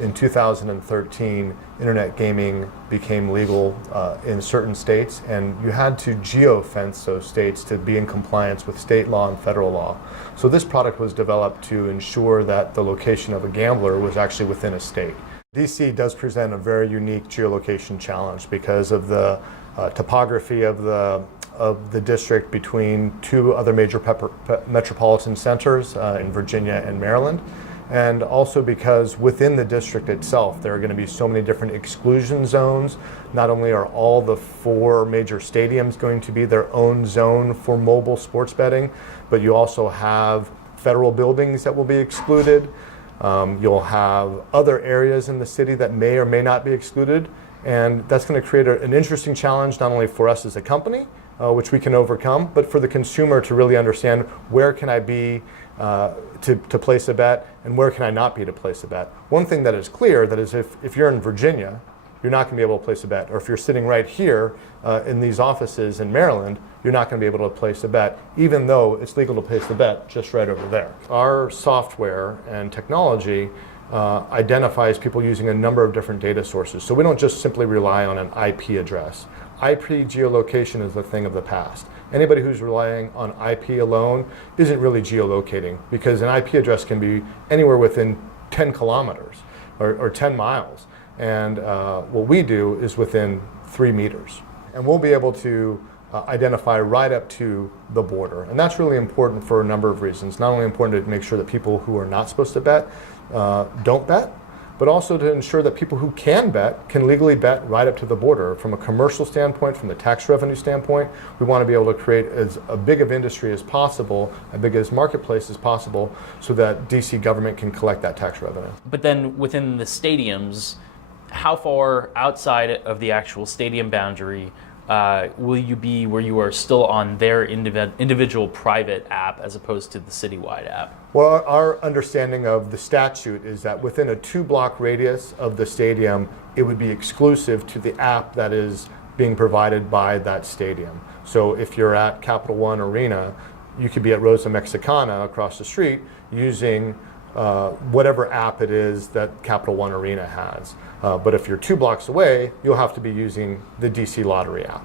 In 2013, internet gaming became legal in certain states, and you had to geo-fence those states to be in compliance with state law and federal law. So this product was developed to ensure that the location of a gambler was actually within a state. DC does present a very unique geolocation challenge because of the topography of the district between two other major metropolitan centers in Virginia and Maryland. And also because within the district itself, there are going to be so many different exclusion zones. Not only are all the 4 major stadiums going to be their own zone for mobile sports betting, but you also have federal buildings that will be excluded. You'll have other areas in the city that may or may not be excluded. And that's going to create an interesting challenge, not only for us as a company, which we can overcome, but for the consumer to really understand where can I be to place a bet and where can I not be to place a bet. One thing that is clear, that is if you're in Virginia, you're not going to be able to place a bet. Or if you're sitting right here in these offices in Maryland, you're not going to be able to place a bet, even though it's legal to place the bet just right over there. Our software and technology identifies people using a number of different data sources. So we don't just simply rely on an IP address. IP geolocation is a thing of the past. Anybody who's relying on IP alone isn't really geolocating, because an IP address can be anywhere within 10 kilometers or 10 miles. And what we do is within 3 meters. And we'll be able to identify right up to the border. And that's really important for a number of reasons. Not only important to make sure that people who are not supposed to bet don't bet, but also to ensure that people who can bet can legally bet right up to the border. From a commercial standpoint, from the tax revenue standpoint, we want to be able to create as big of industry as possible, as big as marketplace as possible, so that DC government can collect that tax revenue. But then within the stadiums, how far outside of the actual stadium boundary will you be where you are still on their individual private app as opposed to the citywide app? Well, our understanding of the statute is that within a 2-block radius of the stadium, it would be exclusive to the app that is being provided by that stadium. So if you're at Capital One Arena, you could be at Rosa Mexicana across the street using whatever app it is that Capital One Arena has. But if you're 2 blocks away, you'll have to be using the DC Lottery app.